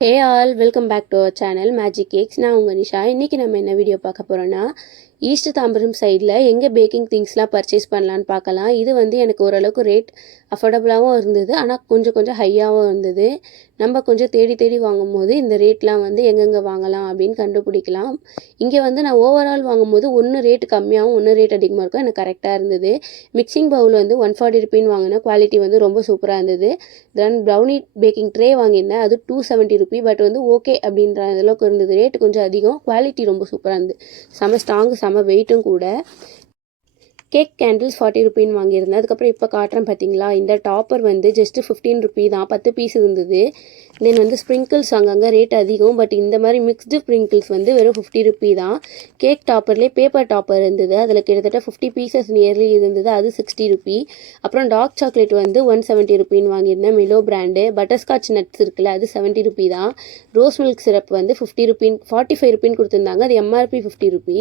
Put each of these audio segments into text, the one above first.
Hey all welcome back to our channel magic cakes. நான் உங்கள் நிஷா. இன்றைக்கி நம்ம என்ன வீடியோ பார்க்க போகிறோன்னா, ஈஸ்ட் தாம்பரம் சைடில் எங்கே பேக்கிங் திங்ஸ்லாம் பர்ச்சேஸ் பண்ணலான்னு பார்க்கலாம். இது வந்து எனக்கு ஓரளவுக்கு ரேட் அஃபோர்டபுளாகவும் இருந்தது, ஆனால் கொஞ்சம் ஹையாகவும் இருந்தது. நம்ம கொஞ்சம் தேடி தேடி வாங்கும்போது இந்த ரேட்லாம் வந்து எங்கெங்கே வாங்கலாம் அப்படின்னு கண்டுபிடிக்கலாம். இங்கே வந்து நான் ஓவரால் வாங்கும்போது ஒன்று ரேட் கம்மியாகவும் ஒன்று ரேட் அதிகமாக இருக்கும், எனக்கு கரெக்டாக இருந்தது. மிக்சிங் பவுல் வந்து 140 ருபீன்னு வாங்கினேன், குவாலிட்டி வந்து ரொம்ப சூப்பராக இருந்தது. தென் ப்ரௌனி பேக்கிங் ட்ரே வாங்கியிருந்தேன், அது 270 ருபி. பட் வந்து ஓகே அப்படின்ற அளவுக்கு இருந்தது. ரேட்டு கொஞ்சம் அதிகம், குவாலிட்டி ரொம்ப சூப்பராக இருந்தது. செம ஸ்ட்ராங்கு, செம வெயிட்டும் கூட. கேக் கேண்டில்ஸ் 40 ருபீன்னு வாங்கியிருந்தேன். அதுக்கப்புறம் இப்போ காட்டுறேன் பார்த்தீங்களா, இந்த டாப்பர் வந்து ஜஸ்ட்டு 15 ருபி தான், 10 பீஸ் இருந்தது. தென் வந்து ஸ்ப்ரிங்கிள்ஸ் அங்கங்கே ரேட் அதிகம், பட் இந்த மாதிரி மிக்ஸ்டு ஸ்ப்ரிங்கிள்ஸ் வந்து வெறும் 50 ருபி தான். கேக் டாப்பர்லேயே பேப்பர் டாப்பர் இருந்தது, அதில் கிட்டத்தட்ட 50 பீசஸ் நியர்லி இருந்தது, அது 60 ருபி. அப்புறம் டார்க் சாக்லேட் வந்து 170 ருபின்னு வாங்கியிருந்தேன், மிலோ பிராண்டு. பட்டர்ஸ்காட்ச் நட்ஸ் இருக்குல்ல, அது 70 ருபி தான். ரோஸ் மில்க் சிரப் வந்து 50 ருபின் 45 ருபின்னு கொடுத்துருந்தாங்க, அது எம்ஆர்பி 50 ருபி.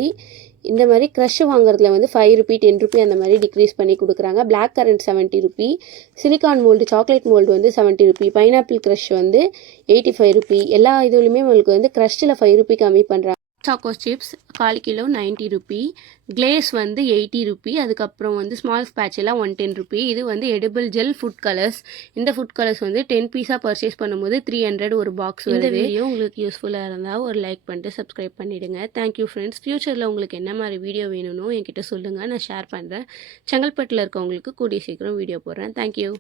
இந்த மாதிரி க்ரஷ் வாங்குறதுல வந்து 5 ருபி 10 ருபி அந்த மாதிரி டிக்ரீஸ் பண்ணி கொடுக்குறாங்க. Black currant 70 rupee, silicone mould chocolate mould வந்து 70 ருபி, பைனாப்பிள் க்ரஷ் வந்து 85 ருபி. எல்லா இதுலையுமே உங்களுக்கு வந்து க்ரஷ்ஷில் 5 ருபி கம்மி பண்ணுறாங்க. Choco chips 1/4 kilo 90 rupee, glaze வந்து 80 ருபி. அதுக்கப்புறம் வந்து ஸ்மால் ஸ்பேட்ச் எல்லாம் 110 ருபி. இது வந்து எடிபிள் ஜெல் ஃபுட் கலர்ஸ். இந்த ஃபுட் கலர்ஸ் வந்து 10 பீஸாக பர்ச்சேஸ் பண்ணும்போது 300 ஒரு பாக்ஸ் வருது. இந்த வீடியோ உங்களுக்கு யூஸ்ஃபுல்லாக இருந்தால் ஒரு லைக் பண்ணிட்டு சப்ஸ்கிரைப் பண்ணிவிடுங்க. Thank you friends. ஃப்யூச்சரில் உங்களுக்கு என்ன மாதிரி வீடியோ வேணும்னு என்கிட்ட சொல்லுங்கள், நான் ஷேர் பண்ணுறேன். செங்கல்பட்டில் இருக்கவங்களுக்கு கூடிய சீக்கிரம் வீடியோ போடுறேன். தேங்க்யூ.